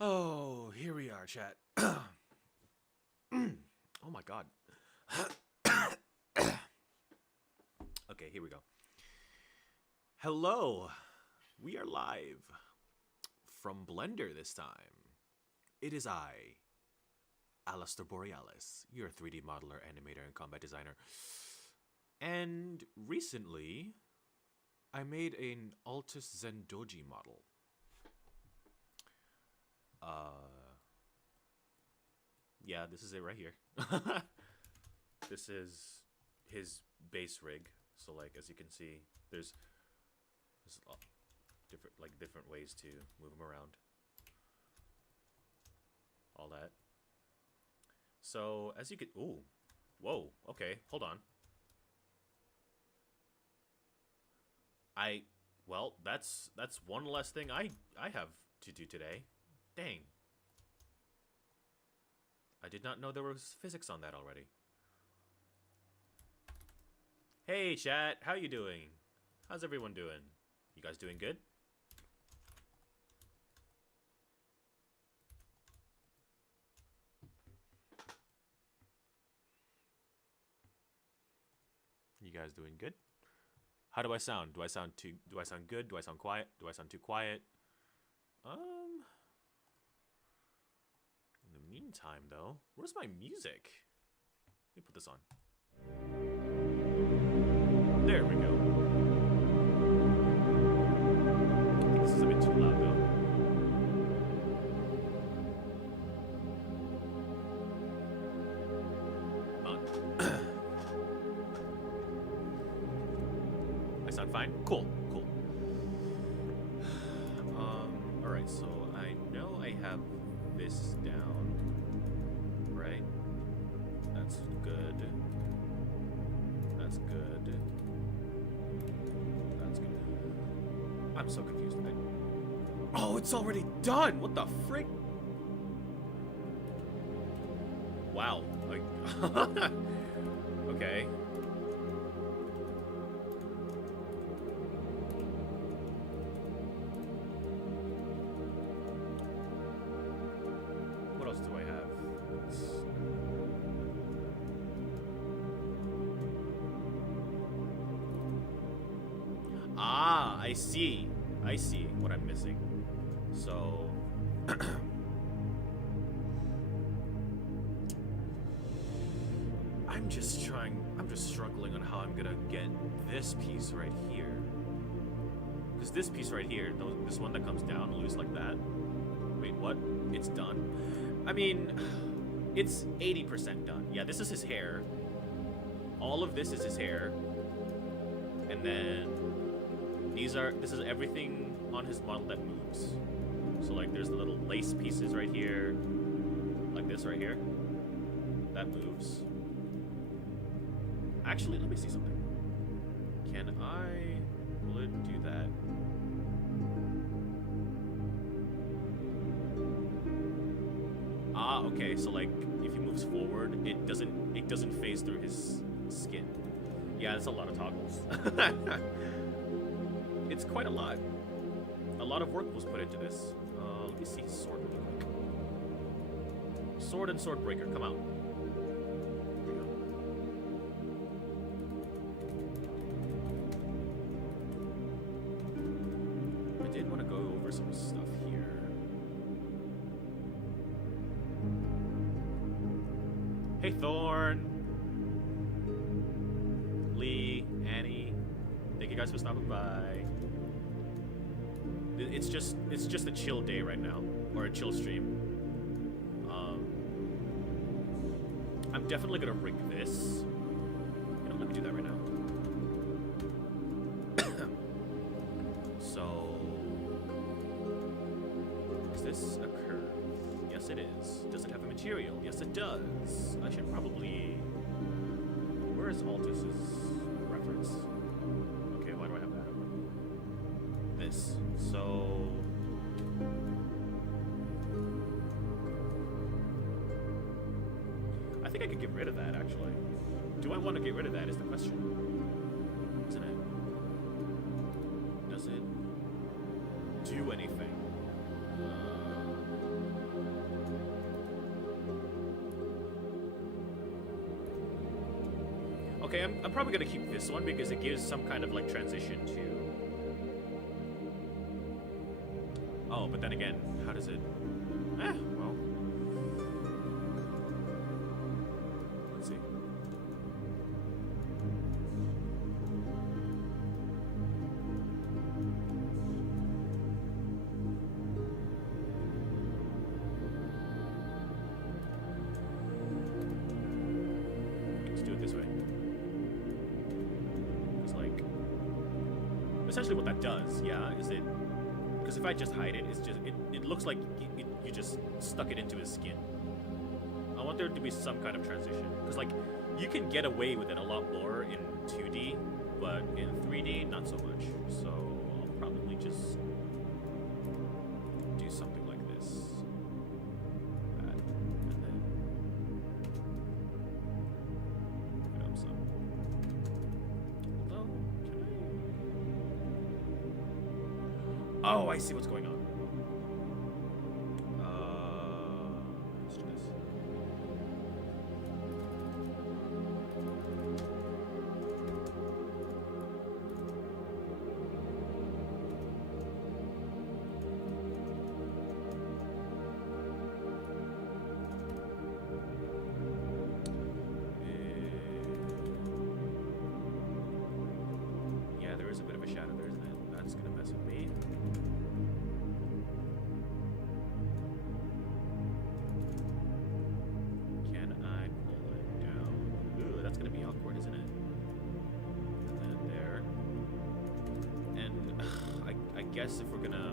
Oh, here we are, chat. Oh my god. Okay, here we go. Hello. We are live. From Blender this time. It is I, Alistair Borealis, your 3D modeler, animator, and combat designer. And recently, I made an Altus Zendoji model. Yeah, this is it right here. This is his base rig. So, like, as you can see, there's different ways to move him around. All that. So, as you can, ooh, whoa, okay, hold on. Well, that's one less thing I have to do today. Dang. I did not know there was physics on that already. Hey, chat, how you doing? How's everyone doing? You guys doing good? You guys doing good? How do I sound? Do I sound good? Do I sound quiet? Do I sound too quiet? In the meantime, though, where's my music? Let me put this on. There we go. I think this is a bit too loud, though. I sound fine? Cool, cool. Alright, so I know I have this down, right? That's good. That's good. That's good. I'm so confused. Oh, it's already done! What the frick? Wow. Like, okay. What else do I have? Ah, I see. I see what I'm missing. So I'm just struggling on how I'm gonna get this piece right here. Because this piece right here, this one that comes down loose like that. Wait, what? It's done? I mean, it's 80% done. Yeah, this is his hair. All of this is his hair. And then this is everything on his model that moves. So like there's the little lace pieces right here. Like this right here. That moves. Actually, let me see something. Will it do that? Ah, okay, so like if he moves forward, it doesn't phase through his skin. Yeah, that's a lot of toggles. It's quite a lot. A lot of work was put into this. Let me see his sword really quick. Sword and sword breaker, come out. There we go. I did want to go over some stuff here. Hey Thorn, Lee, Annie, thank you guys for stopping by. It's just a chill day right now, or a chill stream. I'm definitely gonna rig this. You know, let me do that right now. So, is this a curve? Yes, it is. Does it have a material? Yes, it does. I should probably. Where is Altus's reference? Okay, why do I have that? This. So. I think I could get rid of that, actually. Do I want to get rid of that is the question. Isn't it? Does it do anything? Okay, I'm probably going to keep this one because it gives some kind of like transition to... Oh, but then again, how does it... well... Let's see. Let's do it this way. It's like... Essentially what that does, yeah, is it... Because if I just hide it, it's just it looks like you just stuck it into his skin. I want there to be some kind of transition. Because, like, you can get away with it a lot more in 2D, but in 3D, not so much. So, I'll probably just do something like this. That, and then put up some. Although, can I... Oh, I see what's going on. Let's do this. Yeah, there is a bit of a shadow there, isn't it? That's gonna mess with me. Can I pull it down? Ooh, that's gonna be awkward, isn't it? And then there. And I guess if we're gonna...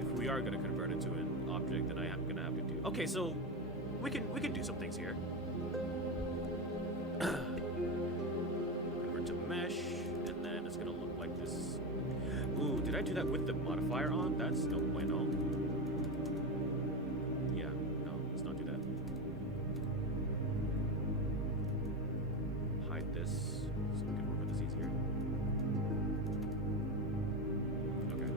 If we are gonna convert it to an object, then I am gonna have to do... Okay, so we can do some things here. Convert to mesh, and then it's gonna look like this. Ooh, did I do that with the modifier on? That's no bueno. Yeah, no, let's not do that. Hide this so we can work with this easier. Okay.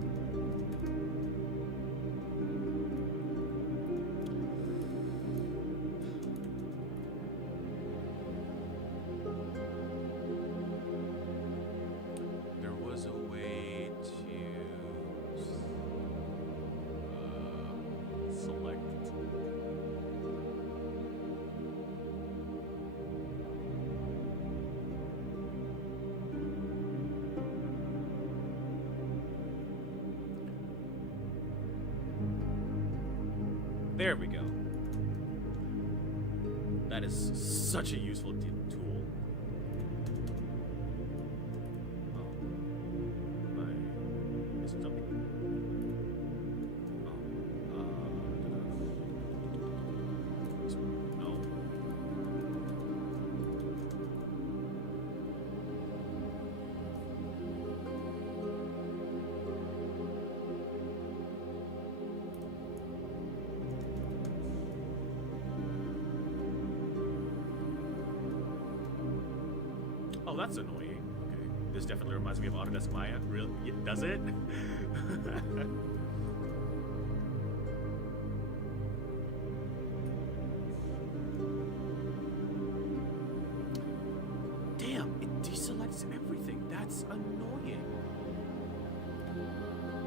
There was a way to... There we go. That is such a useful tool. Oh. Am I missing something? Oh. This one? No. Oh, that's annoying. Okay. This definitely reminds me of Autodesk Maya. Really? Does it? Damn, it deselects everything. That's annoying.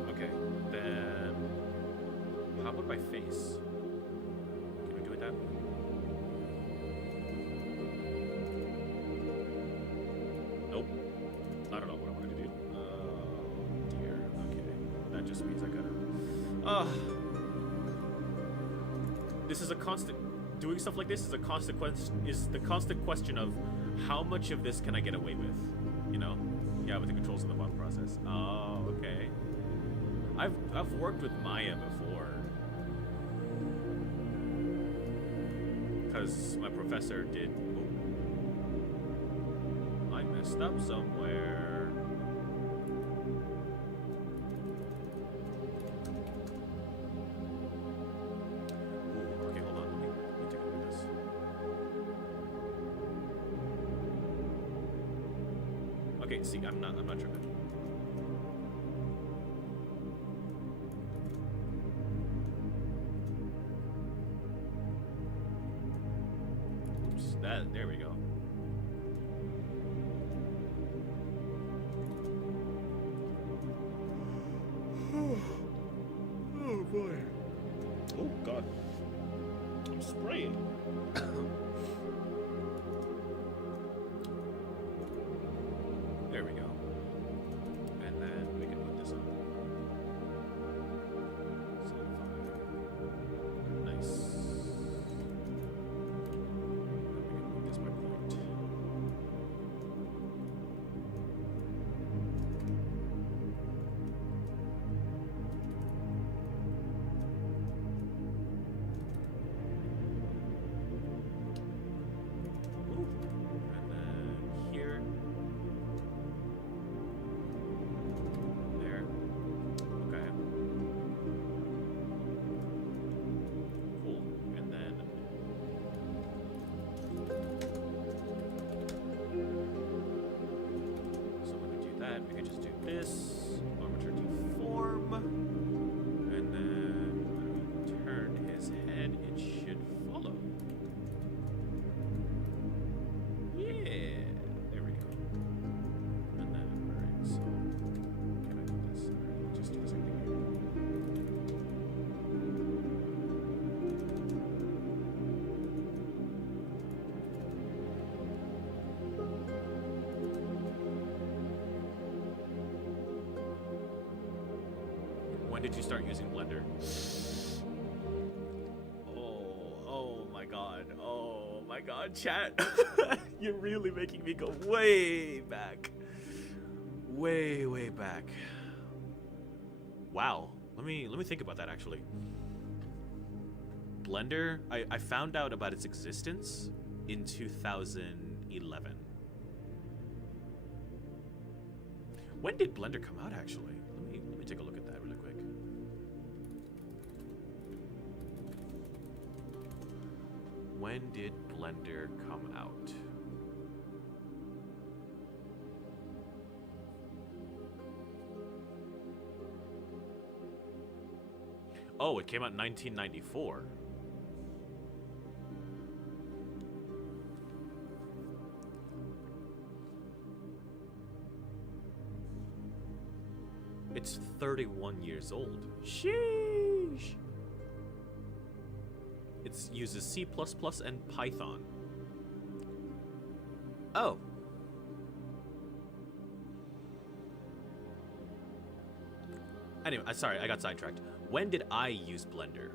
Okay, then how about my face? Can we do it that way? Nope. I don't know what I wanted to do. Oh dear. Okay. That just means I gotta. This is a constant. Doing stuff like this is a consequence. Is the constant question of how much of this can I get away with? You know? Yeah, with the controls in the mod process. Oh, okay. I've worked with Maya before. Because my professor did. I messed up somewhere. Ooh, okay, hold on. Let me take a look at this. Okay, see, I'm not tripping. Oops, there we go. Oh boy. Oh god. I'm spraying. There we go. And then we can put this on. Nice. Then we can move this by point. Ooh. And then here. There. Okay. Cool. And then so when we do that, we could just do this. Armature deform. And then when we turn his head, it should follow. Yeah. There we go. And then, alright, so can I do this? Alright, just do the same thing here. When did you start using Blender? Oh my god. Oh my god, chat. You're really making me go way back. Way back. Wow. Let me think about that actually. Blender, I found out about its existence in 2011. When did Blender come out actually? Let me take a look at that really quick. When did Blender come out? Oh, it came out in 1994. It's 31 years old. Sheesh. It uses C++ and Python. Oh. Anyway, sorry, I got sidetracked. When did I use Blender?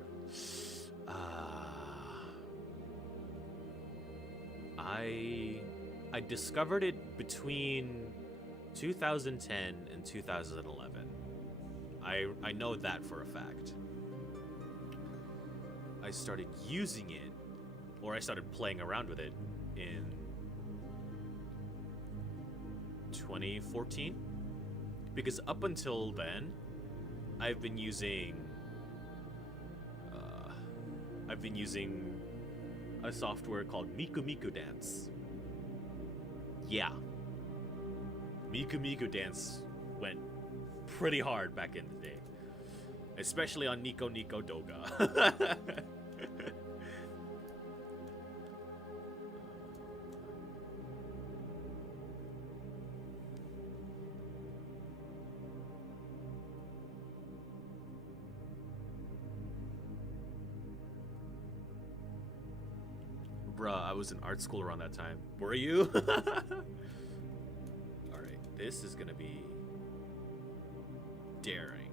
I discovered it between 2010 and 2011. I know that for a fact. I started using it, or I started playing around with it in 2014, because up until then, I've been using a software called Miku Miku Dance. Yeah, Miku Miku Dance went pretty hard back in the day, especially on Nico Nico Doga. Bruh, I was in art school around that time. Were you? Alright, this is gonna be daring.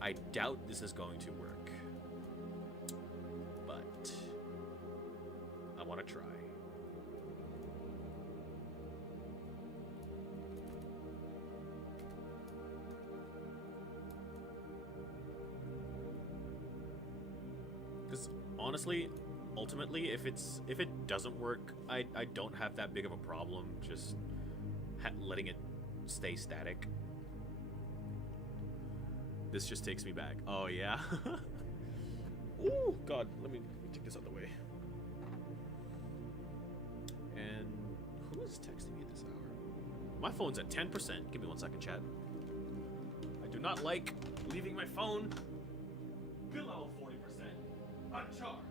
I doubt this is going to work, but I want to try. Because honestly, ultimately, if it doesn't work, I don't have that big of a problem just letting it stay static. This just takes me back. Oh yeah. Ooh, God, let me take this out of the way. And who is texting me at this hour? My phone's at 10%. Give me 1 second, chat. I do not like leaving my phone below 40% uncharged.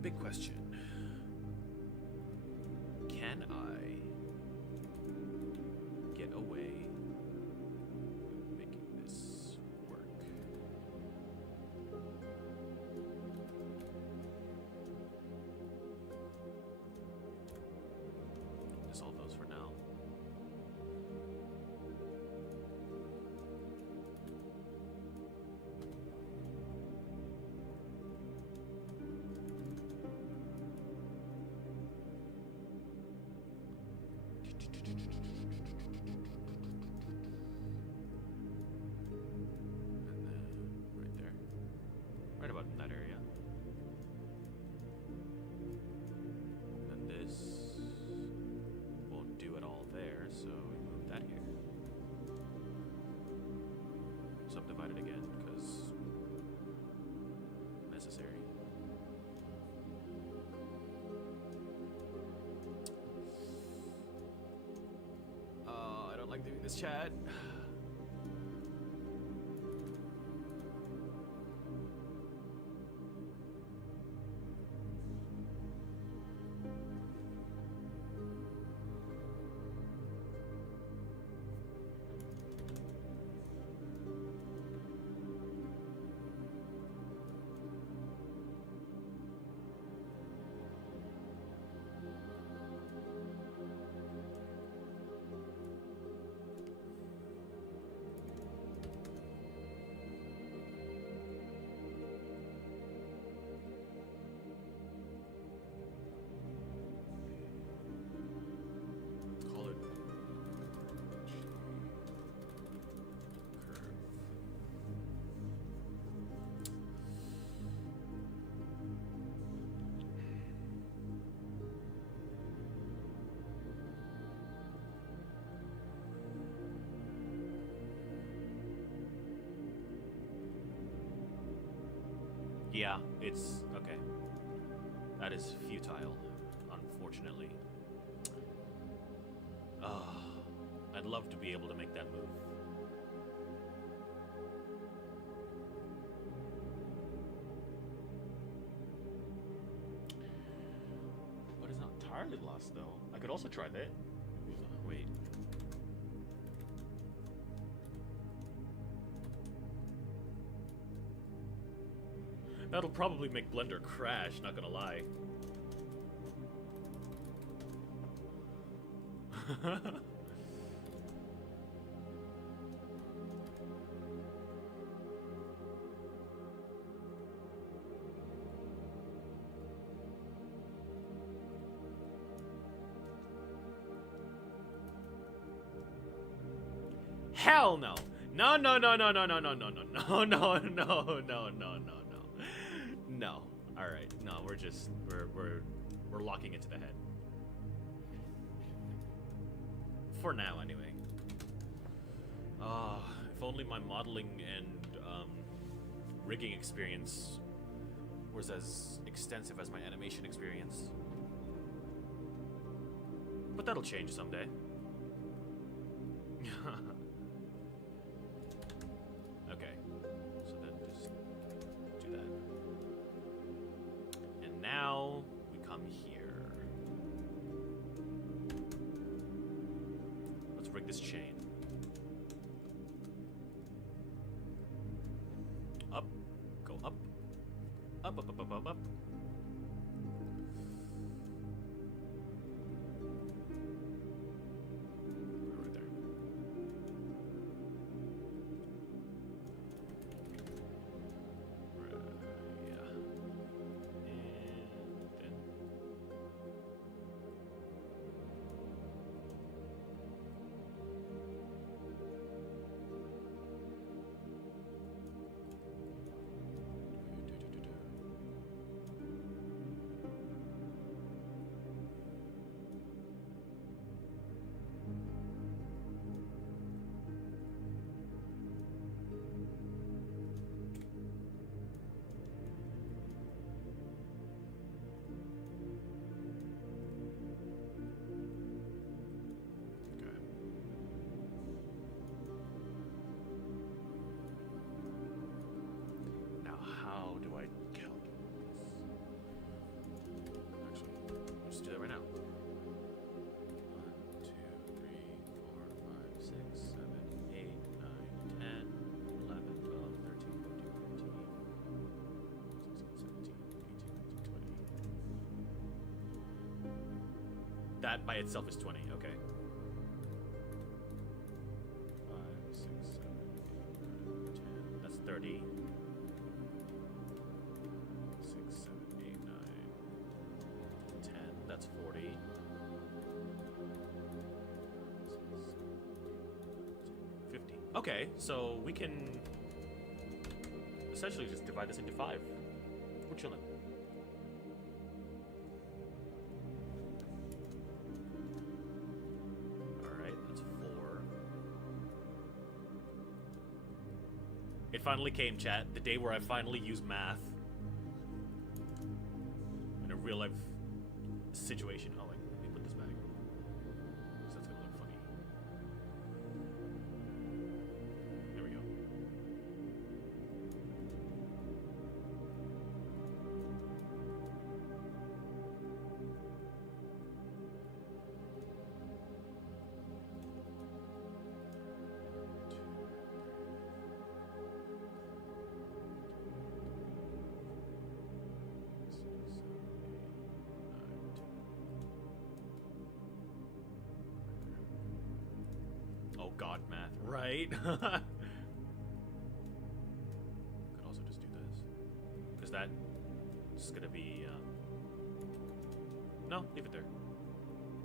Big question. Can I get away with making this work? Dissolve those for now. Subdivide it again, because necessary. I don't like doing this, chat. Yeah, it's okay. That is futile, unfortunately. I'd love to be able to make that move. But it's not entirely lost, though. I could also try that. Wait. That'll probably make Blender crash, not gonna lie. Hell no! No, no, no, no, no, no, no, no, no, no, no, no, no, no, no, no. No. Alright, no, we're locking it to the head. For now, anyway. If only my modeling and rigging experience was as extensive as my animation experience. But that'll change someday. Okay, so then just do that. And now we come here. Let's rig this chain. Up, go up, up, up, up, up, up, up. Right there. Right, yeah. And then. Let's do that right now. 1, 2, 3, 4, 5, 6, 7, 8, 9, 10, 11, 12, 13, 14, 15, 16, 17, 18, 19, 20. That by itself is 20, okay. 5, 6, 7, 8, 9, 10. That's 30. 6, 7, 8, 9, 10. That's 40. 50. Okay, so we can essentially just divide this into 5. We're chilling. Alright, that's 4. It finally came, chat. The day where I finally use math in a real life situation. Oh wait, let me put this back. So that's gonna look funny. There we go. Oh god, math, right? Could also just do this. Because that's gonna be, no, leave it there.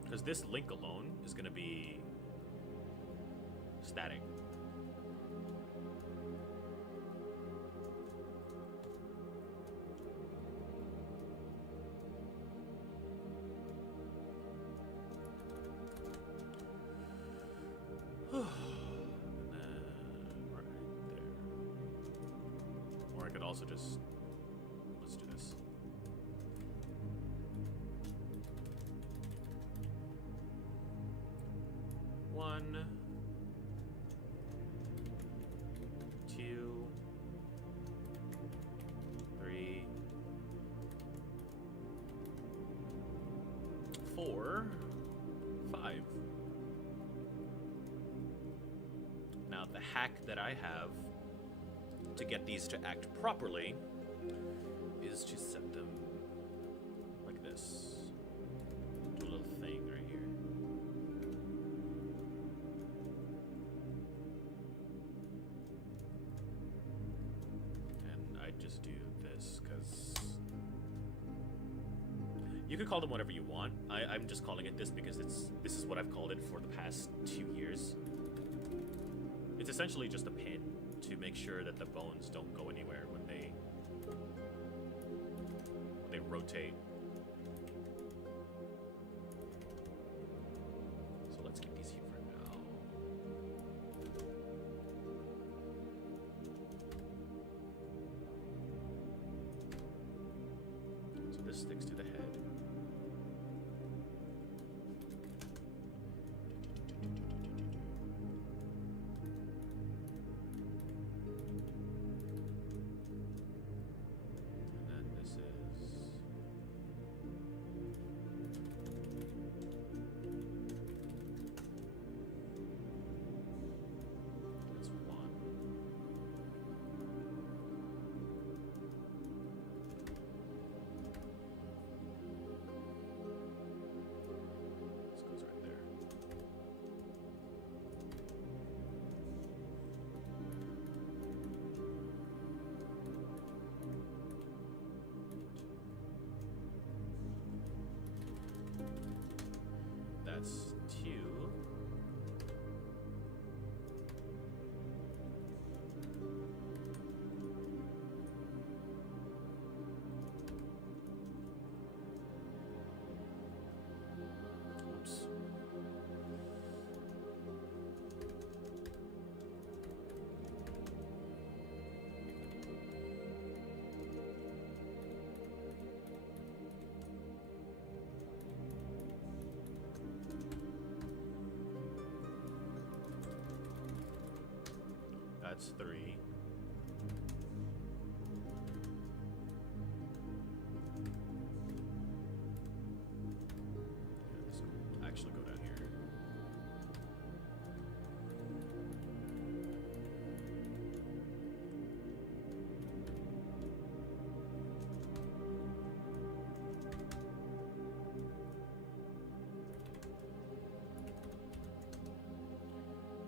Because this link alone is gonna be static. And then right there. Or I could also just, let's do this. One, 2, 3, 4, 5. Now the hack that I have to get these to act properly is to set them like this. Do a little thing right here. And I just do this because you could call them whatever you want. I'm just calling it this because this is what I've called it for the past 2 years. It's essentially just a pin to make sure that the bones don't go anywhere when they rotate. So let's keep these here for now. So this sticks to the head. That's 2. Oops. That's 3. Yeah, this will actually go down here.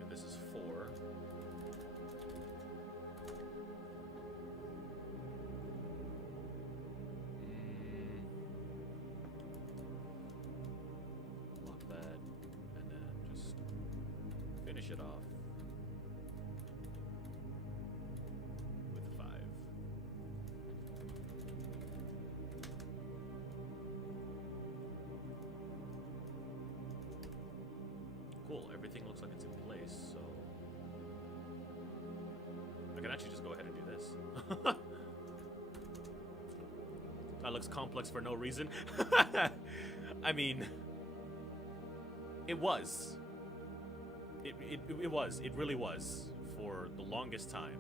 And this is 4. Finish it off with 5. Cool, everything looks like it's in place, so I can actually just go ahead and do this. That looks complex for no reason. I mean, it was. It was. It really was for the longest time.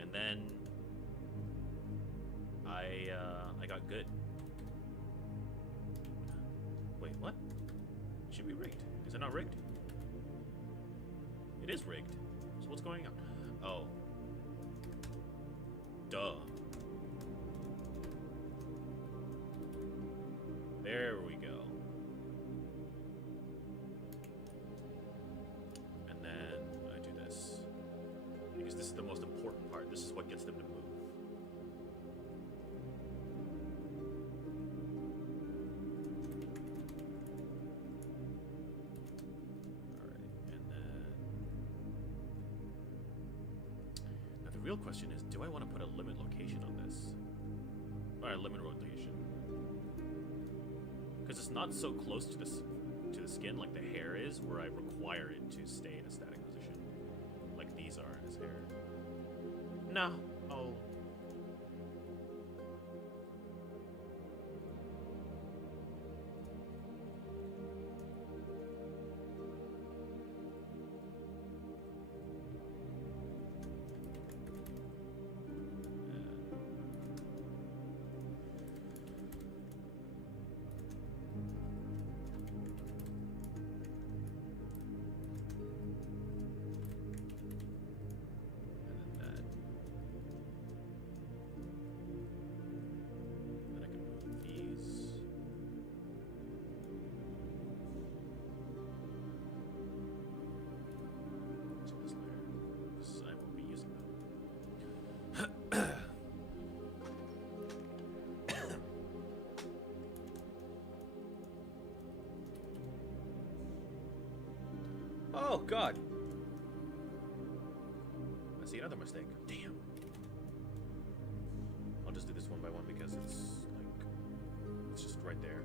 And then I got good. Wait, what? It should be rigged. Is it not rigged? It is rigged. So what's going on? Oh. Duh. There we go. And then I do this. Because this is the most important part. This is what gets them to move. Alright, and then... Now the real question is, do I want to put a limit location on this? Alright, limit rotation. Because it's not so close to the skin like the hair is, where I require it to stay in a static position, like these are in his hair. No. Oh. And then that. Oh, God. I see another mistake. Damn. I'll just do this one by one because it's, like, it's just right there.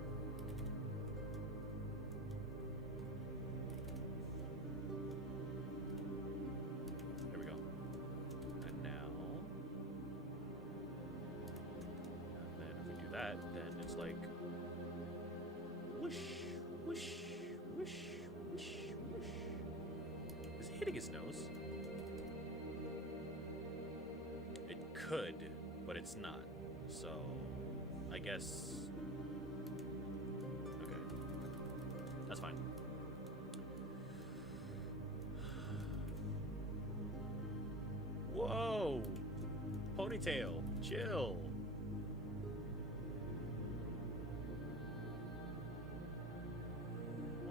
There we go. And now... And then if we do that, then it's like... Whoosh, whoosh, whoosh, whoosh, whoosh. Is it hitting his nose? It could, but it's not. So, I guess... Okay. That's fine. Whoa! Ponytail, chill.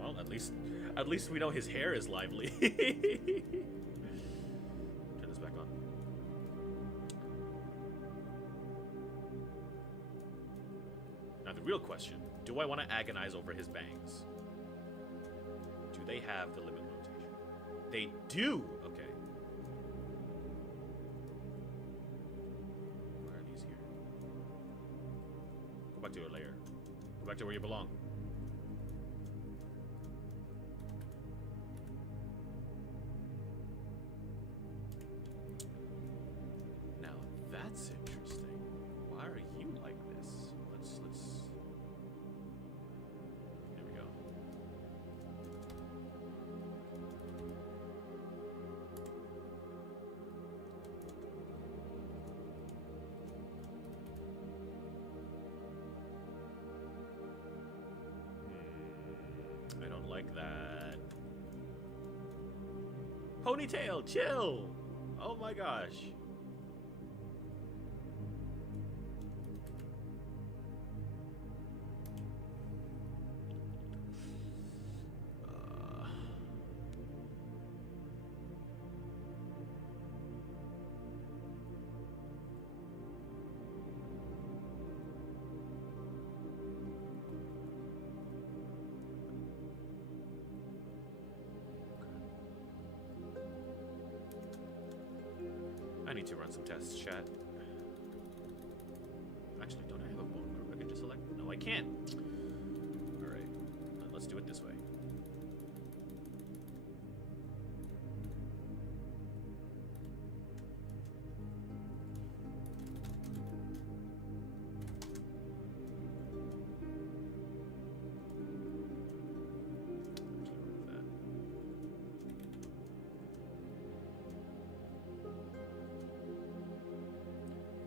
Well, at least we know his hair is lively. Turn this back on. Now the real question, do I want to agonize over his bangs? Do they have the limit rotation? They do! Okay. Why are these here? Go back to your lair. Go back to where you belong. Now that's interesting. Why are you like this? Let's there we go. I don't like that. Ponytail, chill! Oh my gosh. I need to run some tests, chat. Actually, don't I have a bone group I can just select? No, I can't. Alright, let's do it this way.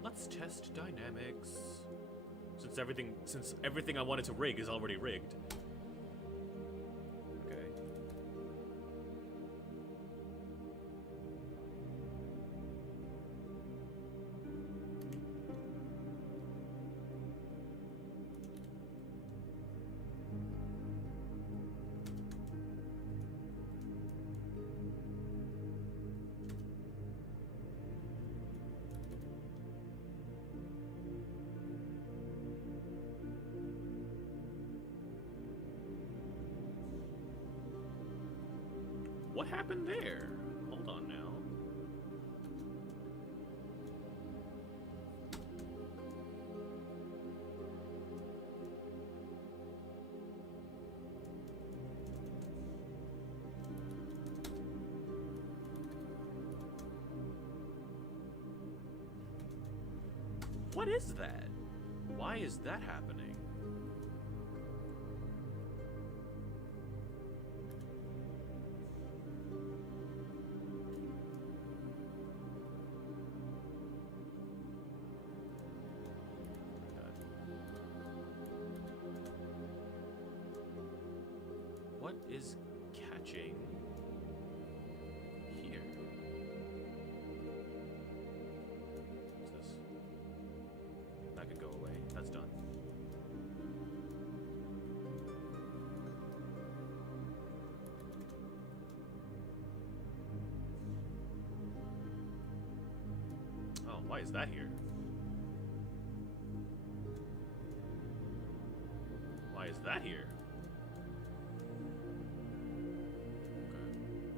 Let's test dynamics. Since everything I wanted to rig is already rigged. Okay. What happened there? Hold on now. What is that? Why is that happening? What is catching here? What's this? That can go away. That's done. Oh, why is that here? Why is that here? Okay.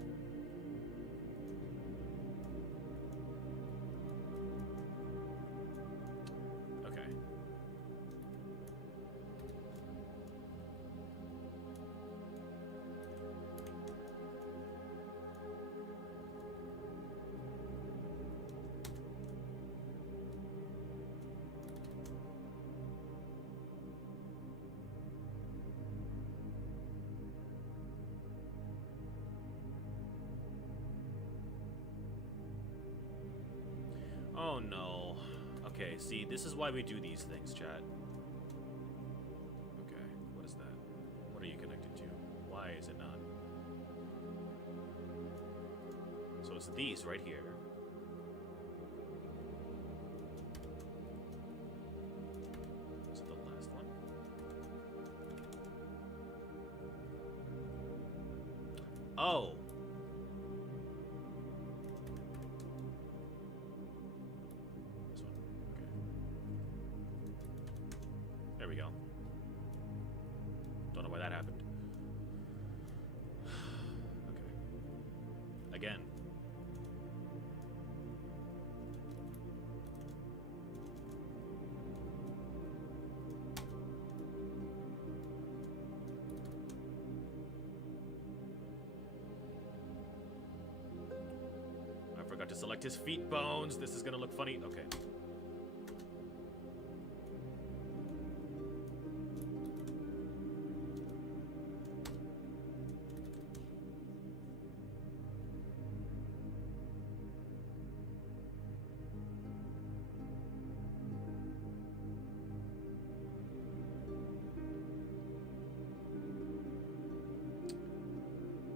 Oh no. Okay, see, this is why we do these things, chat. Okay, what is that? What are you connected to? Why is it not? So it's these right here. Is it the last one? Oh! This one. Okay. There we go. Don't know why that happened. Okay. Again. I forgot to select his feet bones. This is gonna look funny. Okay.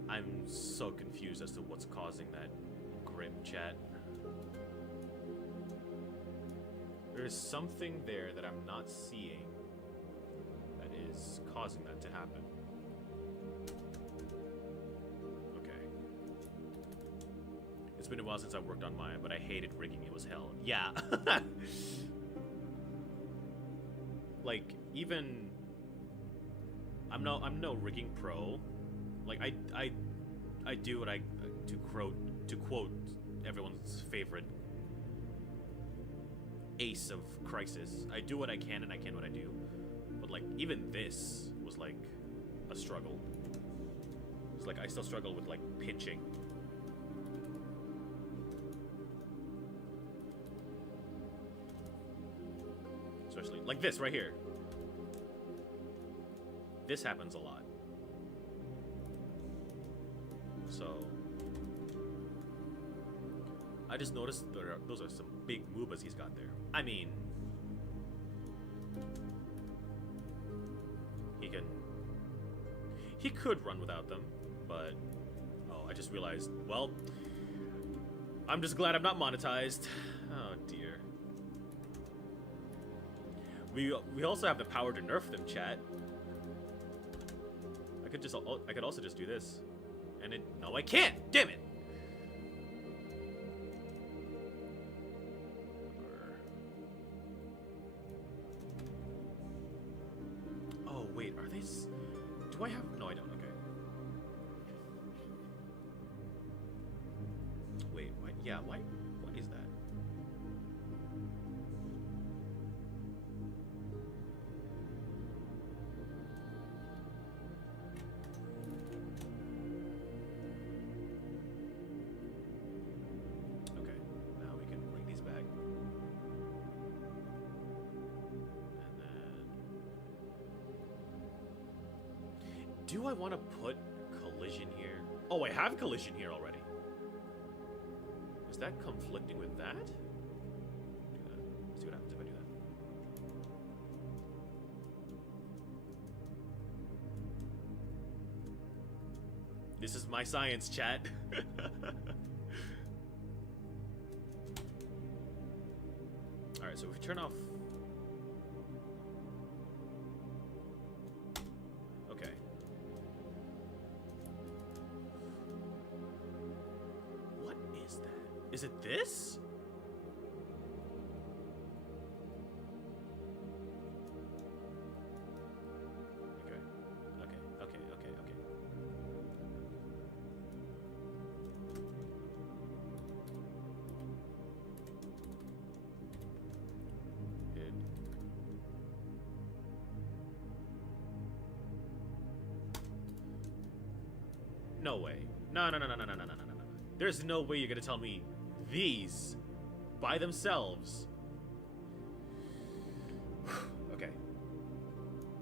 I'm so confused as to what's causing that grip, chat. There is something there that I'm not seeing that is causing that to happen. Okay. It's been a while since I worked on mine, but I hated rigging. It was hell. Yeah. Like, even I'm no rigging pro. Like I do what I to quote everyone's favorite ace of Crisis. I do what I can and I can what I do. But like even this was like a struggle. It's like I still struggle with like pitching. Especially like this right here. This happens a lot. So I just noticed those are some big moobas he's got there. I mean, he could run without them, but oh, I just realized, well, I'm just glad I'm not monetized. Oh dear. We also have the power to nerf them, chat. I could also just do this. And it, no, I can't. Damn it. Oh wait, are they? Do I have? No, I don't. Okay. Wait, what? Yeah, why? What is that? Do I want to put collision here? Oh, I have collision here already. Is that conflicting with that? Do that. Let's see what happens if I do that. This is my science, chat. Alright, so if we turn off... Is it this? Okay. Good. No way. No. There's no way you're gonna tell me these by themselves. Okay.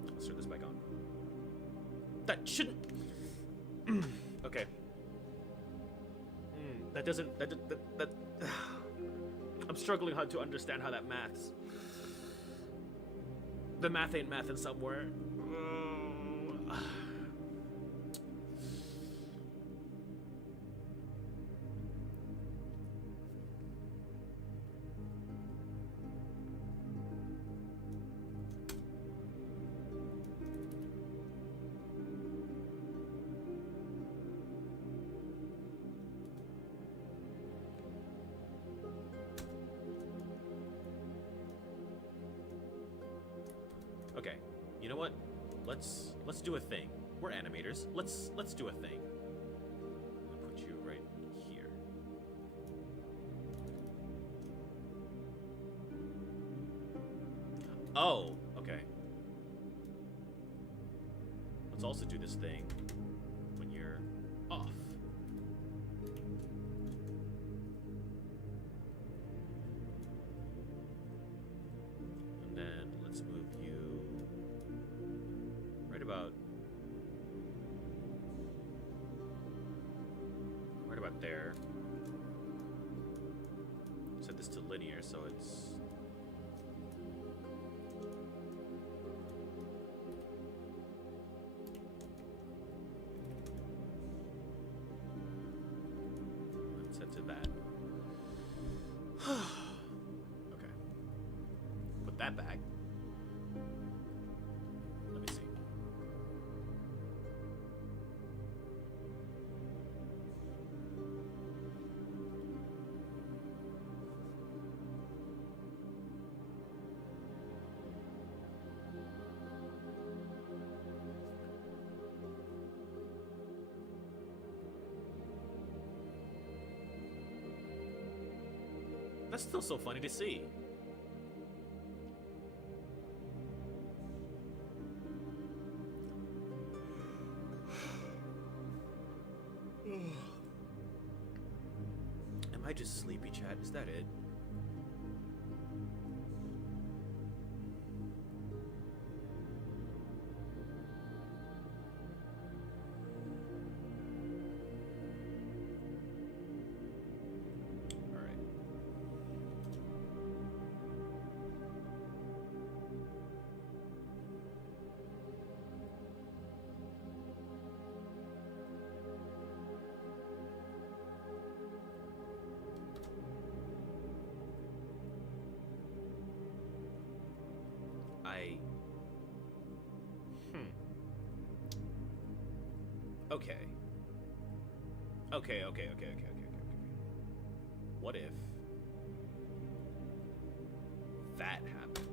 Let's turn this back on. That shouldn't... Okay. That doesn't... That... struggling hard to understand how that maths. The math ain't mathin' somewhere. Okay, you know what? Let's do a thing. We're animators. Let's do a thing. I'll put you right here. Oh, okay. Let's also do this thing when you're off. And then let's move you right about there. Set this to linear so it's set to that. Okay. Put that back. Let me see. That's still so funny to see. Am I just sleepy, chat? Is that it? Okay. What if that happened?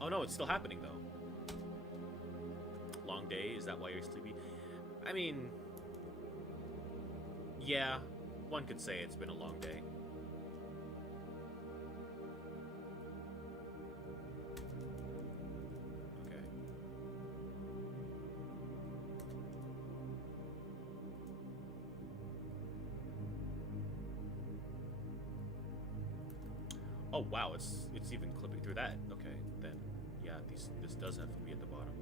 Oh no, it's still happening though. Long day, is that why you're sleepy? I mean, yeah, one could say it's been a long day. Oh wow, it's even clipping through that. Okay, then yeah, this does have to be at the bottom,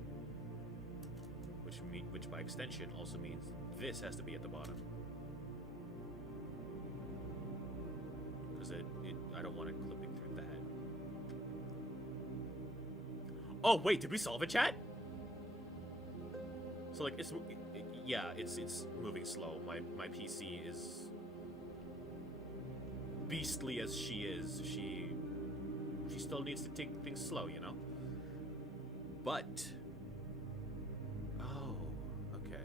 which by extension also means this has to be at the bottom, because I don't want it clipping through that. Oh wait, did we solve it, chat? So like it's moving slow. My PC is beastly as she is, she still needs to take things slow, you know? But oh, okay.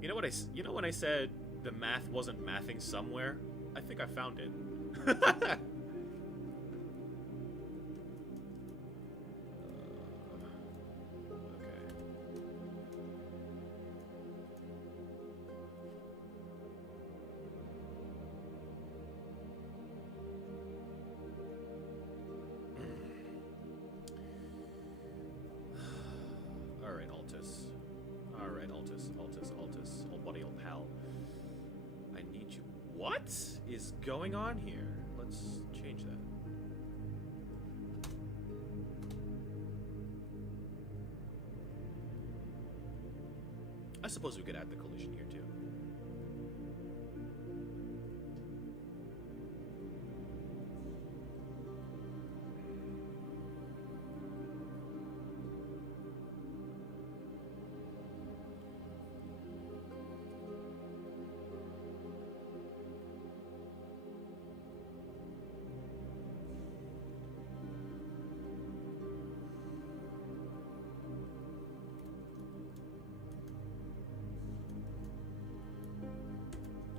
You know when I said the math wasn't mathing somewhere? I think I found it. Altus, old buddy, old pal. I need you. What is going on here? Let's change that. suppose we could add the collision here too.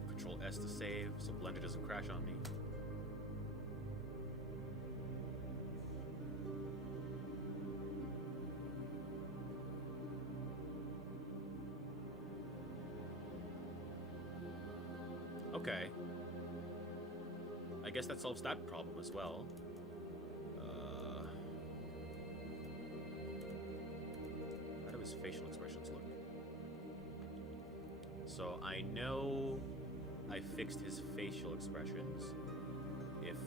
Control S to save so Blender doesn't crash on me. Okay. I guess that solves that problem as well. How do his facial expressions look? So I know I fixed his facial expressions. If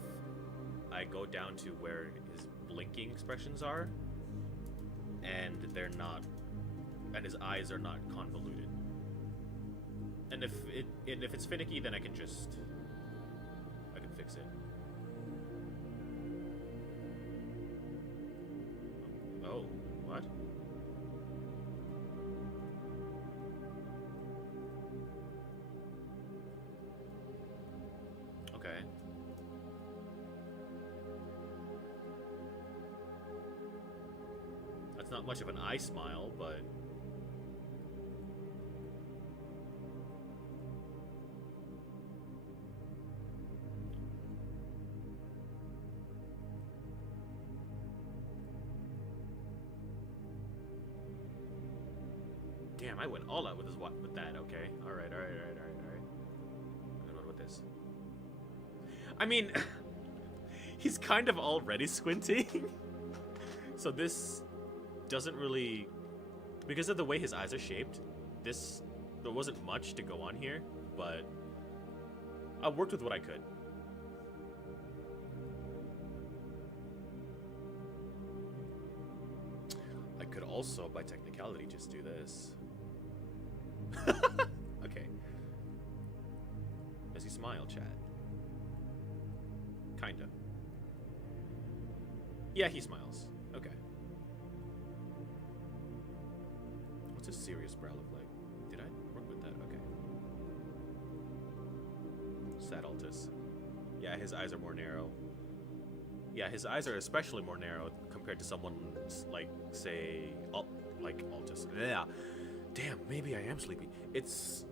I go down to where his blinking expressions are, and they're not, and his eyes are not convoluted. And if it's finicky, then I can fix it. Oh, what? Okay. That's not much of an eye smile, but damn, I went all out with that. Okay, all right. What about this? I mean, he's kind of already squinting, so this doesn't really, because of the way his eyes are shaped. There wasn't much to go on here, but I worked with what I could. I could also, by technicality, just do this. Okay. Does he smile, chat? Kinda. Yeah, he smiles. Okay. What's his serious brow look like? Did I work with that? Okay. Sad Altus. Yeah, his eyes are more narrow. Yeah, his eyes are especially more narrow compared to someone like, say, like Altus. Yeah. Damn, maybe I am sleepy. It's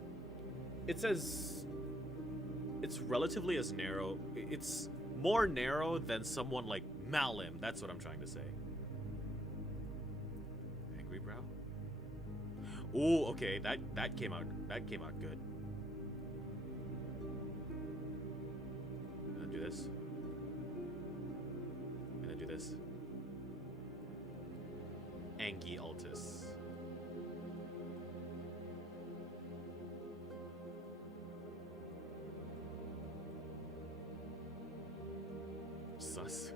relatively as narrow. It's more narrow than someone like Malim. That's what I'm trying to say. Angry brow. Ooh, okay. That came out good. And then do this. And then do this. Angie Altus. Sus.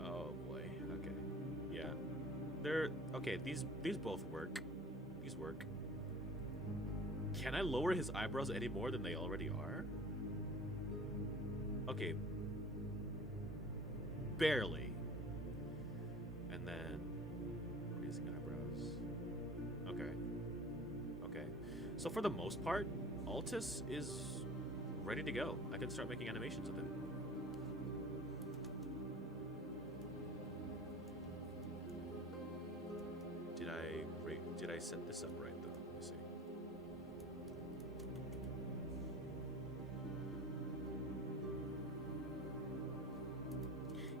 Oh boy. Okay. Yeah. They're okay. These both work. These work. Can I lower his eyebrows any more than they already are? Okay. Barely. And then raising eyebrows. Okay. Okay. So for the most part, Altus is ready to go. I can start making animations with him. Did I set this up right though? Let me see.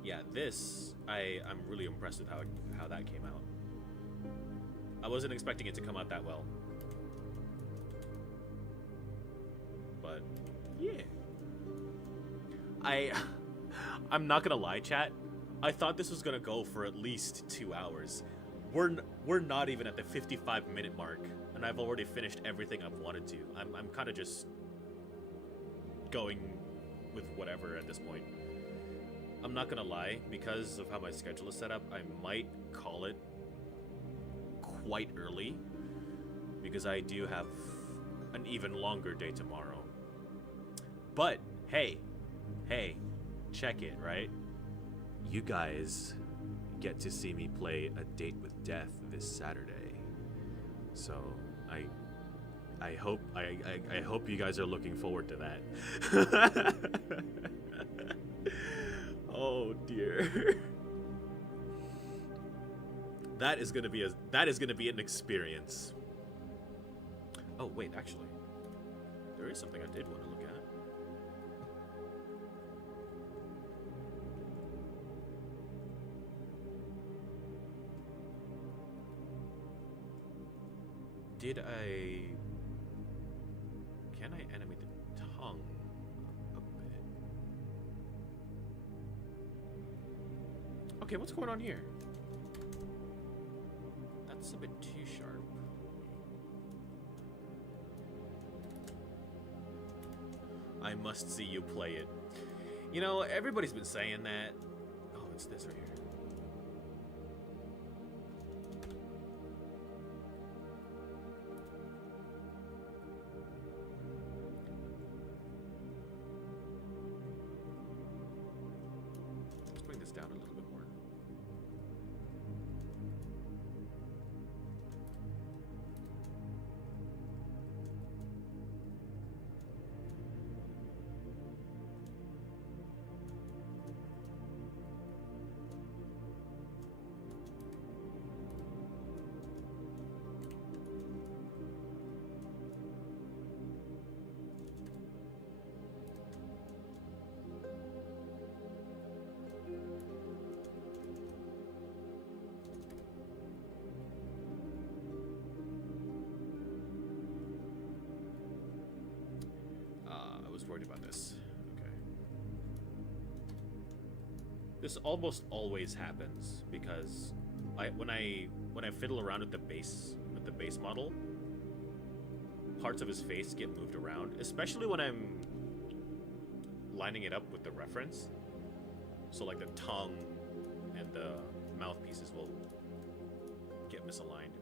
Yeah, this I'm really impressed with how that came out. I wasn't expecting it to come out that well. But yeah. I'm not gonna lie, chat. I thought this was gonna go for at least 2 hours. We're not even at the 55-minute mark, and I've already finished everything I've wanted to. I'm kind of just going with whatever at this point. I'm not gonna lie, because of how my schedule is set up, I might call it quite early, because I do have an even longer day tomorrow. But hey, check it, right? You guys get to see me play A Date with Death this Saturday. So I hope you guys are looking forward to that. Oh dear. That is gonna be an experience. Oh wait, actually, there is something I did want to look at. Can I animate the tongue a bit? Okay, what's going on here? That's a bit too sharp. I must see you play it. You know, everybody's been saying that. Oh, it's this right here. Let's bring this down a little bit more. Worried about this. Okay. This almost always happens because when I fiddle around with the base model, parts of his face get moved around, especially when I'm lining it up with the reference. So like the tongue and the mouthpieces will get misaligned.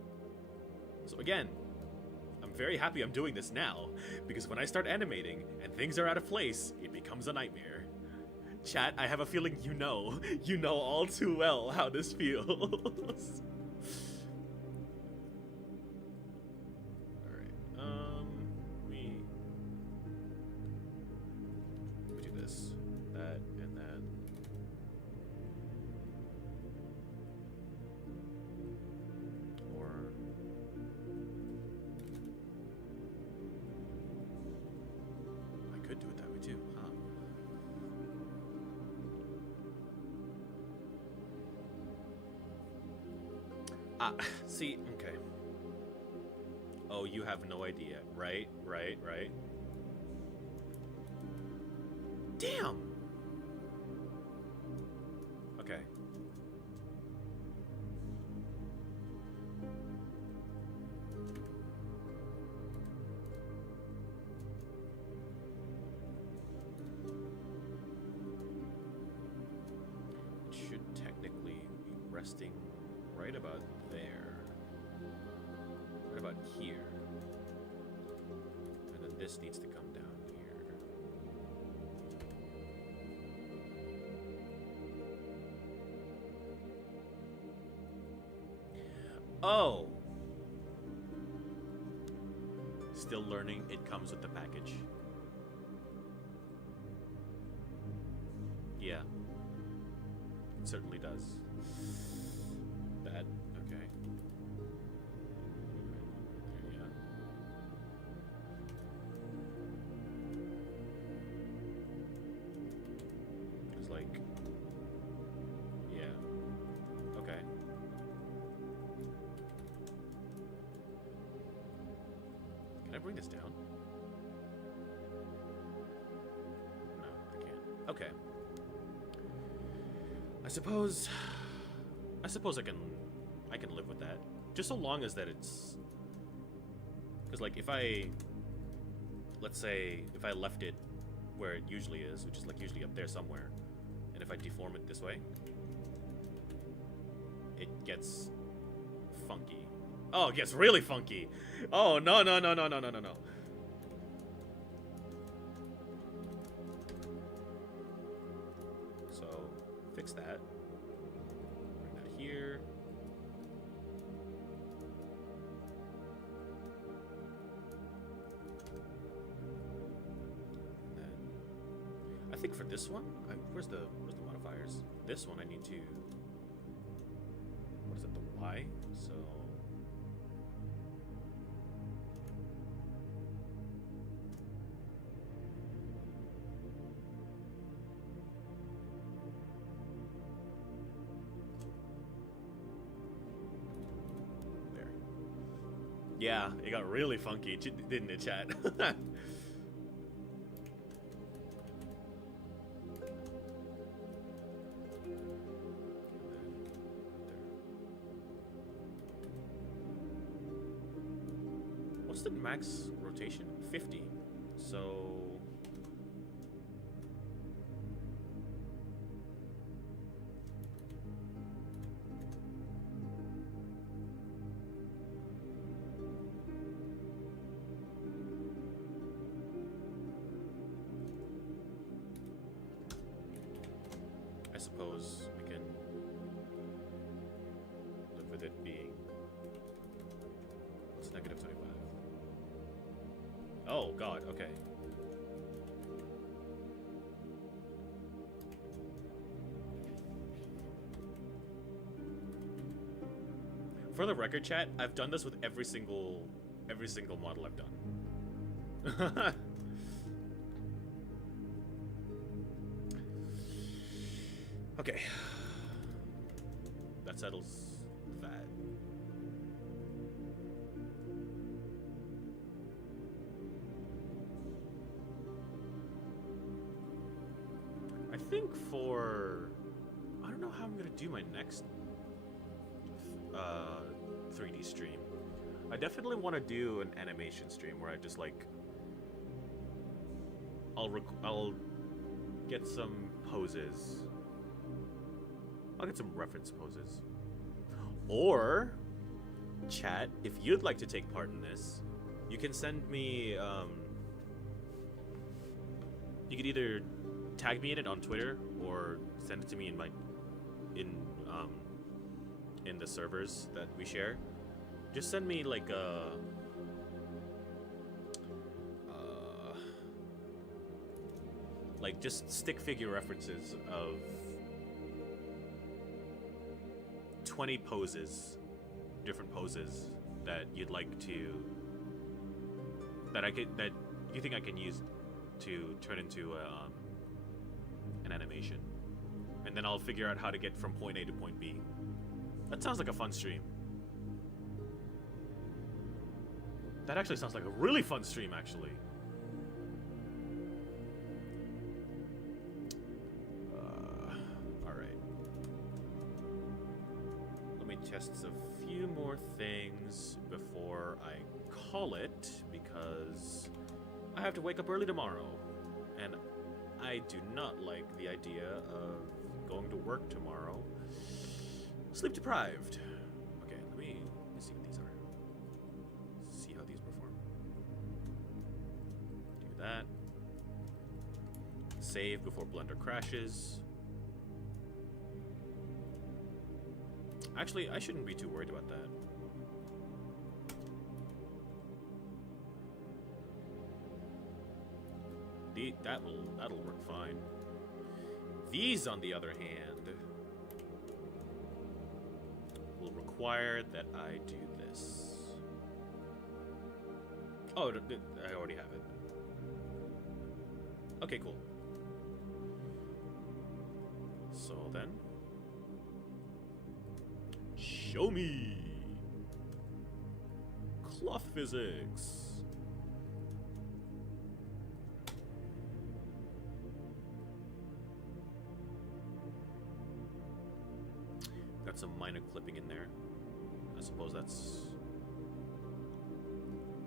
So again, I'm very happy I'm doing this now, because when I start animating and things are out of place, it becomes a nightmare. Chat, I have a feeling you know all too well how this feels. Alright, we do this, that, and that. Do it that way too, huh? See, okay. Oh, you have no idea, right? Damn! Okay. Resting right about there, right about here, and then this needs to come down here. Oh, still learning. It comes with the package. Yeah, it certainly does. That, okay. Yeah. It's like, yeah. Okay. Can I bring this down? No, I can't. Okay. I suppose I can live with that, just so long as that it's, because like let's say if I left it where it usually is, which is like usually up there somewhere, And if I deform it this way, it gets funky. Oh, it gets really funky. Oh, no, no, no, no, no, no, no, no. So, fix that. Bring that here. And then, I think for this one, where's the modifiers? This one I need to, what is it, the Y? So, there. Yeah, it got really funky, didn't it, chat? What's the max rotation? 50. So I suppose we can live with it being, what's negative 25? Oh, God, okay. For the record, chat, I've done this with every single model I've done. Okay. That settles that. I think for, I don't know how I'm gonna do my next 3D stream. I definitely want to do an animation stream where I just like, I'll get some poses. I'll get some reference poses. Or, chat, if you'd like to take part in this, you can send me, you could either tag me in it on Twitter or send it to me in my, in the servers that we share. Just send me like like just stick figure references of 20 poses, different poses that you'd like to, that you think I can use to turn into an animation, and then I'll figure out how to get from point A to point B. That sounds like a fun stream. That actually sounds like a really fun stream, actually. Alright. Let me test a few more things before I call it, because I have to wake up early tomorrow, and I do not like the idea of going to work tomorrow sleep deprived. Okay, let me see what these are. See how these perform. Do that. Save before Blender crashes. Actually, I shouldn't be too worried about that. That'll work fine. These, on the other hand, will require that I do this. Oh, I already have it. Okay, cool. So then, show me cloth physics. Got some minor clipping in there. I suppose that's...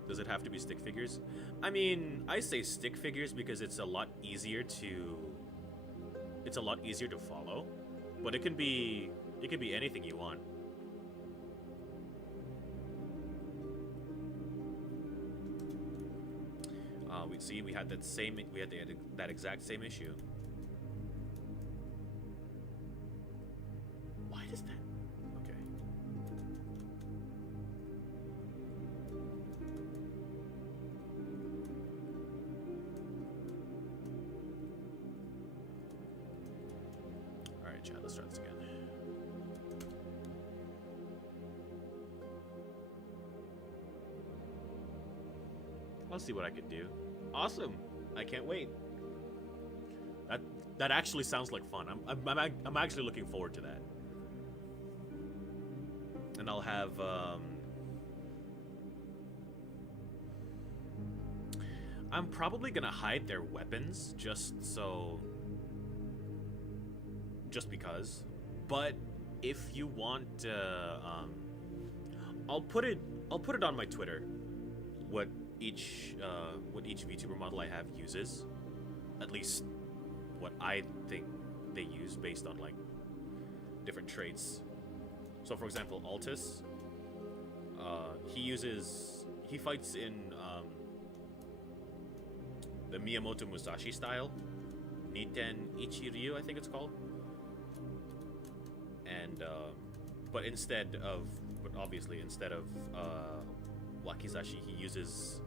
Does it have to be stick figures? I mean, I say stick figures because it's a lot easier to it's a lot easier to follow, but it can be anything you want. We had that exact same issue. Why does that? Okay. All right, chat. Let's start this again. I'll see what I can do. Awesome! I can't wait. That actually sounds like fun. I'm actually looking forward to that. And I'll have I'm probably gonna hide their weapons just because. But if you want, I'll put it on my Twitter. What each VTuber model I have uses, at least what I think they use based on like different traits. So for example, Altus, he fights in the Miyamoto Musashi style, Niten Ichiryu, I think it's called. And but obviously instead of Wakizashi, he uses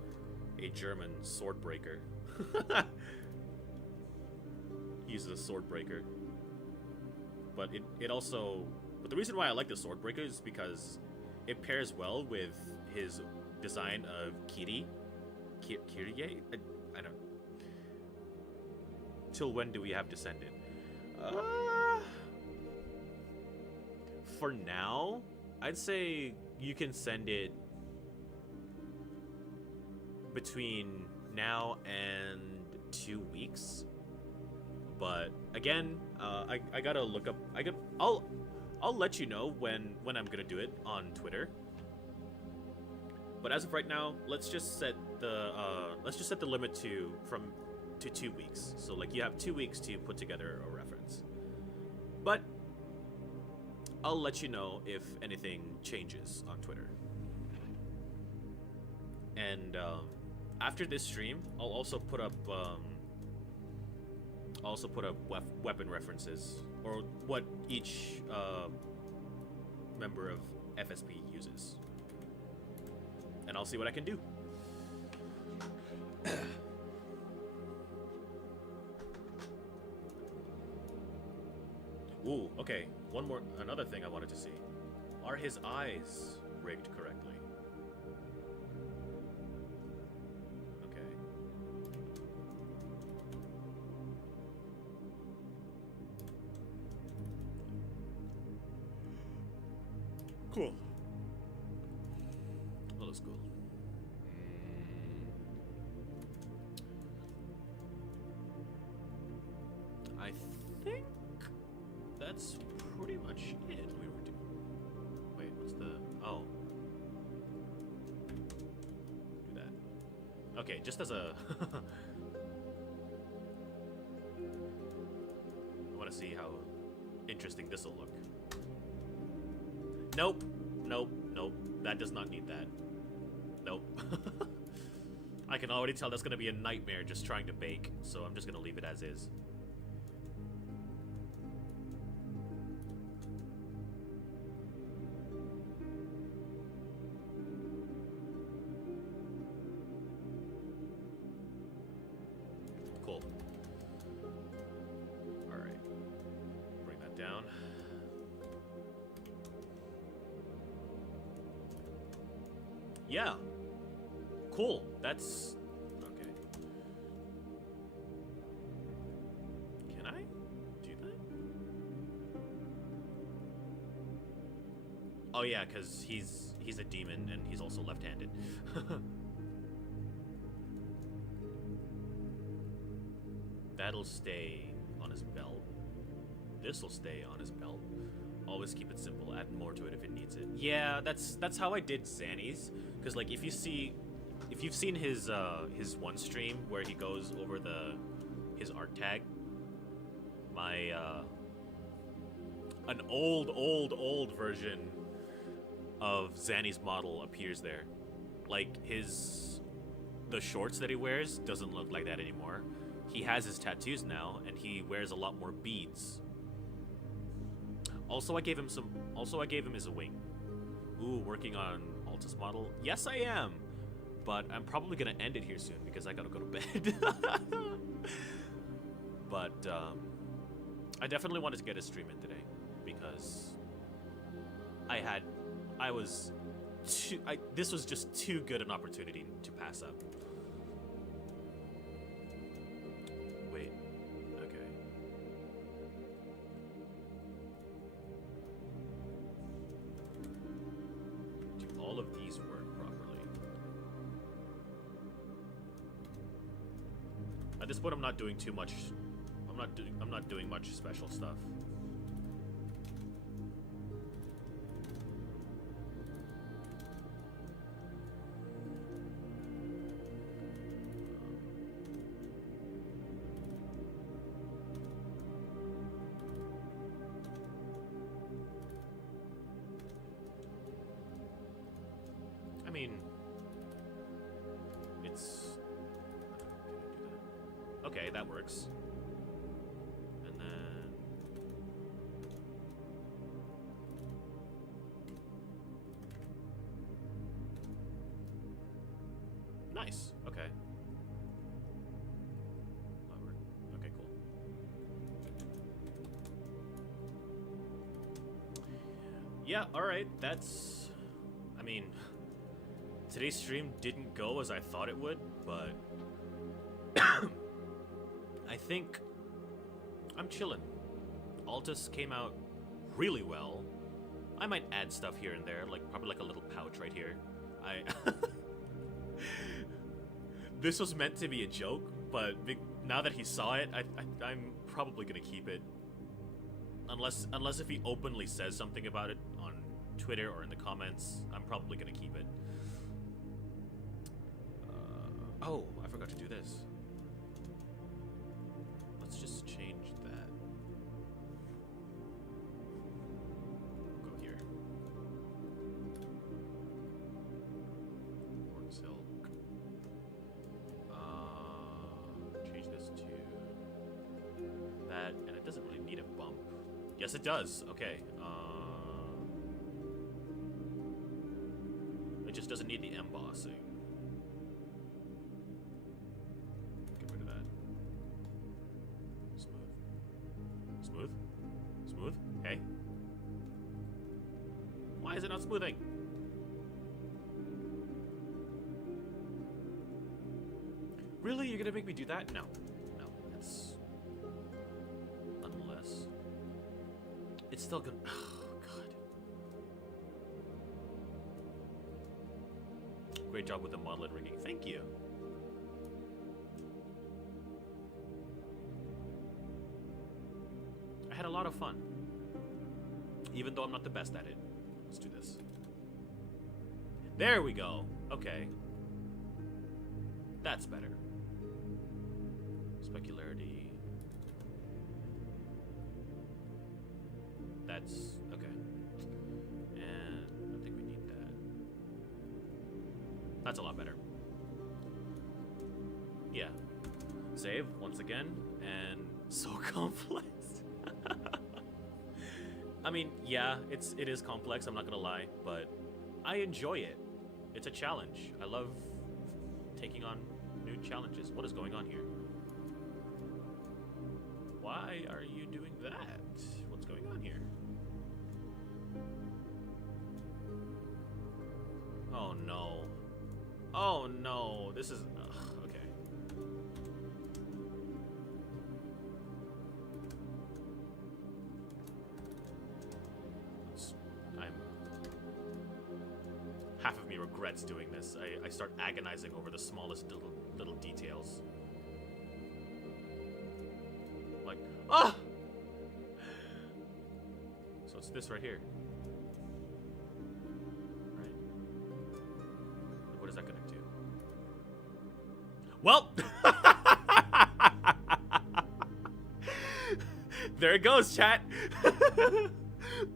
a German sword breaker. He uses a sword breaker. But the reason why I like the sword breaker is because it pairs well with his design of Kirie. I don't. Till when do we have Descendant? For now, I'd say you can send it between now and 2 weeks. But again, I gotta look up. I'll let you know when I'm gonna do it on Twitter. But as of right now, let's just set the limit to 2 weeks. So like you have 2 weeks to put together a reference. But I'll let you know if anything changes on Twitter. And after this stream, I'll also put up weapon references, or what each member of FSP uses, and I'll see what I can do. Ooh, okay. Another thing I wanted to see. Are his eyes rigged correctly? Okay. Cool. That looks cool. I think that's pretty much it. Wait, what's the... Oh. Do that. Okay, just as a... I want to see how interesting this will look. Nope. Nope. Nope. That does not need that. Nope. I can already tell that's going to be a nightmare just trying to bake, so I'm just going to leave it as is. Cool. Alright. Bring that down. Yeah. Cool. That's... okay. Can I do that? Oh yeah, because he's a demon and he's also left-handed. That'll stay on his belt. This'll stay on his belt. Always keep it simple. Add more to it if it needs it. Yeah, that's how I did Zanny's. Because like if you've seen his one stream where he goes over his art tag, My an old version of Zanny's model appears there. Like the shorts that he wears doesn't look like that anymore. He has his tattoos now, and he wears a lot more beads. Also, I gave him his wing. Ooh, working on Altus model. Yes, I am. But I'm probably gonna end it here soon because I gotta go to bed. But I definitely wanted to get a stream in today because this was just too good an opportunity to pass up. Wait, okay. Do all of these work properly? At this point, I'm not doing too much. I'm not doing much special stuff. I mean, it's okay. That works. Nice. Okay. Lower. Okay, cool. Yeah, alright. That's... I mean... Today's stream didn't go as I thought it would, but... I think... I'm chilling. Altus came out really well. I might add stuff here and there, like probably like a little pouch right here. This was meant to be a joke, but now that he saw it, I'm probably gonna keep it. Unless if he openly says something about it on Twitter or in the comments, I'm probably gonna keep it. Oh, I forgot to do this. Let's just change that. Go here. Corn silk. Change this to that, and it doesn't really need a bump. Yes, it does. Okay. It just doesn't need the embossing. Get rid of that. Smooth. Smooth? Smooth? Hey. Why is it not smoothing? Really? You're gonna make me do that? No. No, that's... Unless... It's still gonna... Oh, God. Great job with the model and rigging. Thank you. I had a lot of fun. Even though I'm not the best at it. Let's do this. There we go. Okay. That's better. Specularity. That's okay. And I think we need that. That's a lot better. Yeah. Save once again, and so complex. I mean, yeah, it is complex, I'm not gonna lie, but I enjoy it. It's a challenge. I love taking on new challenges. What is going on here? Why are you doing that? What's going on here? Oh no. Oh no. This is... okay. Half of me regrets doing this. I start agonizing over the smallest little details. Like, ah! So it's this right here. Right? What does that connect to? Well! There it goes, chat.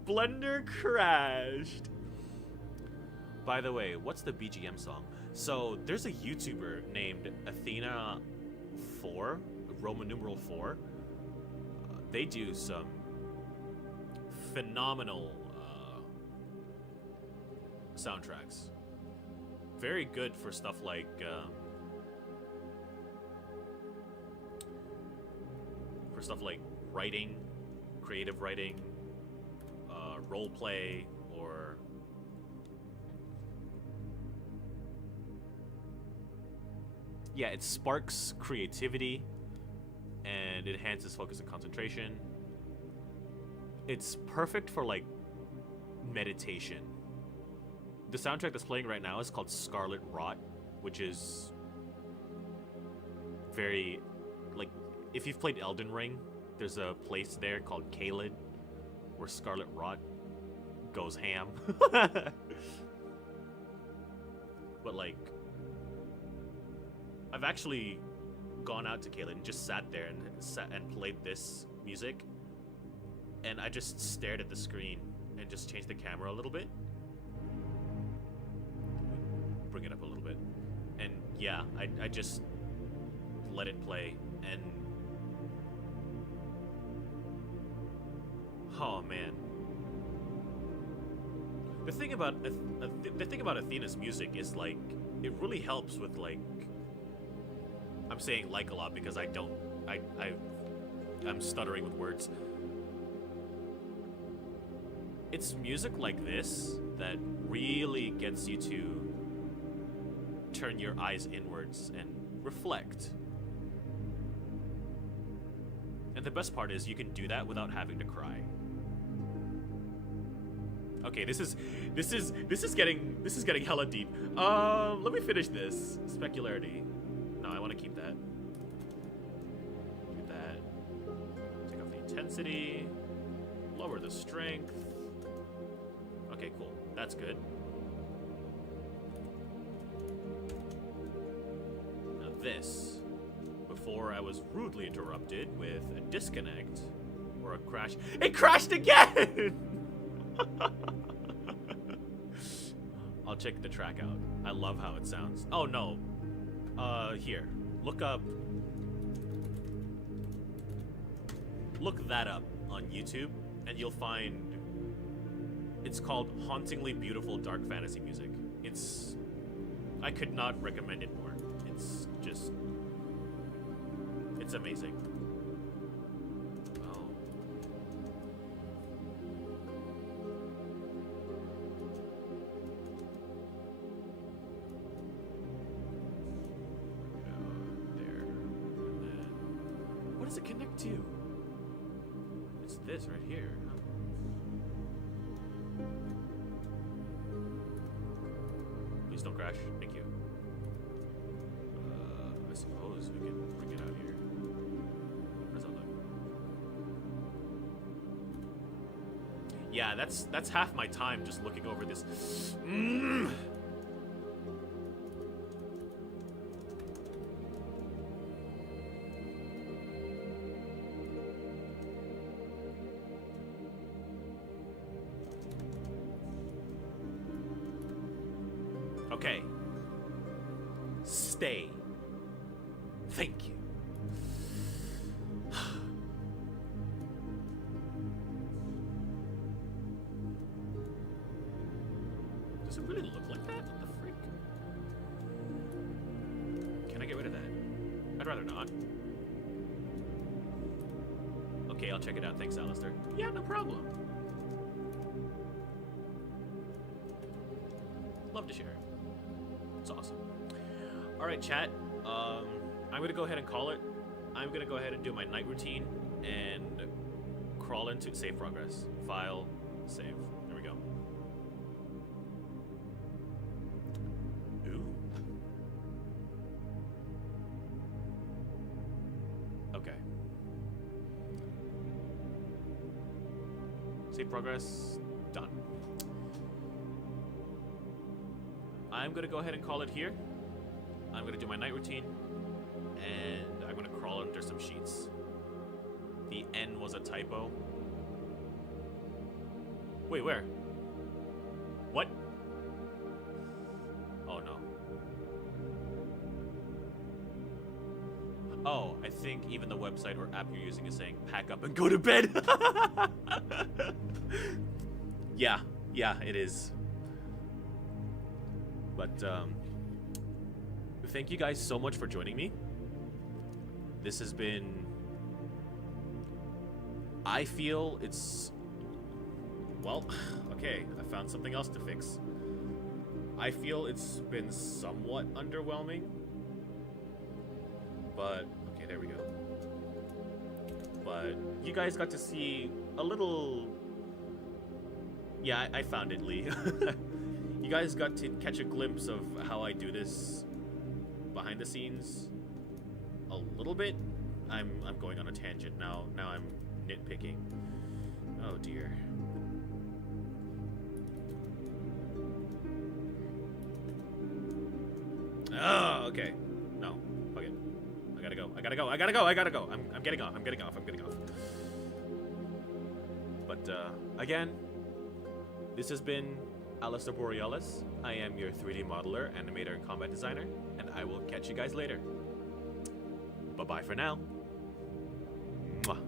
Blender crashed. By the way, what's the BGM song? So there's a YouTuber named Athena 4, Roman numeral 4. They do some phenomenal soundtracks. Very good for stuff like writing, creative writing, role play, or yeah, it sparks creativity and it enhances focus and concentration. It's perfect for like meditation. The soundtrack that's playing right now is called Scarlet, which is very like, if you've played Elden Ring, there's a place there called Caelid where Scarlet goes ham. But like, I've actually gone out to Caelid and just sat there and played this music, and I just stared at the screen and just changed the camera a little bit. Bring it up a little bit. And yeah, I just let it play, and oh man. The thing about Athena's music is like, it really helps with like, I'm saying like a lot because I'm stuttering with words. It's music like this that really gets you to turn your eyes inwards and reflect. And the best part is you can do that without having to cry. Okay, this is getting hella deep. Let me finish this. Specularity. No, I want to keep that. Do that. Take off the intensity. Lower the strength. Okay, cool. That's good. Now this. Before I was rudely interrupted with a disconnect or a crash. It crashed again! I'll check the track out. I love how it sounds. Oh no. Here. Look that up on YouTube and you'll find it's called Hauntingly Beautiful Dark Fantasy Music. I could not recommend it more. It's amazing. Oh. There. And then, what does it connect to? It's this right here. Please don't crash. Thank you. I suppose we can bring it out here. What does that look? Yeah, that's half my time just looking over this. Okay. Stay. Thank you. Does it really look like that? What the freak? Can I get rid of that? I'd rather not. Okay, I'll check it out. Thanks, Alistair. Yeah, no problem. Love to share. It's awesome. All right, chat. I'm gonna go ahead and call it. I'm gonna go ahead and do my night routine and crawl into save progress. File, save. There we go. Ooh. Okay. Save progress. Done. I'm gonna go ahead and call it here. I'm gonna do my night routine, and I'm gonna crawl under some sheets. The N was a typo. Wait, where? What? Oh no. Oh, I think even the website or app you're using is saying pack up and go to bed. Yeah, it is. But thank you guys so much for joining me. This has been, I feel it's, well, okay, I found something else to fix. I feel it's been somewhat underwhelming, but, okay, there we go. But you guys got to see a little, yeah, I found it, Lee. You guys got to catch a glimpse of how I do this behind the scenes a little bit. I'm going on a tangent now. Now I'm nitpicking. Oh dear. Oh, okay. No, fuck it. I gotta go. I'm getting off. But again, this has been Alastor Borealis. I am your 3D modeler, animator, and combat designer, and I will catch you guys later. Bye-bye for now. Mwah.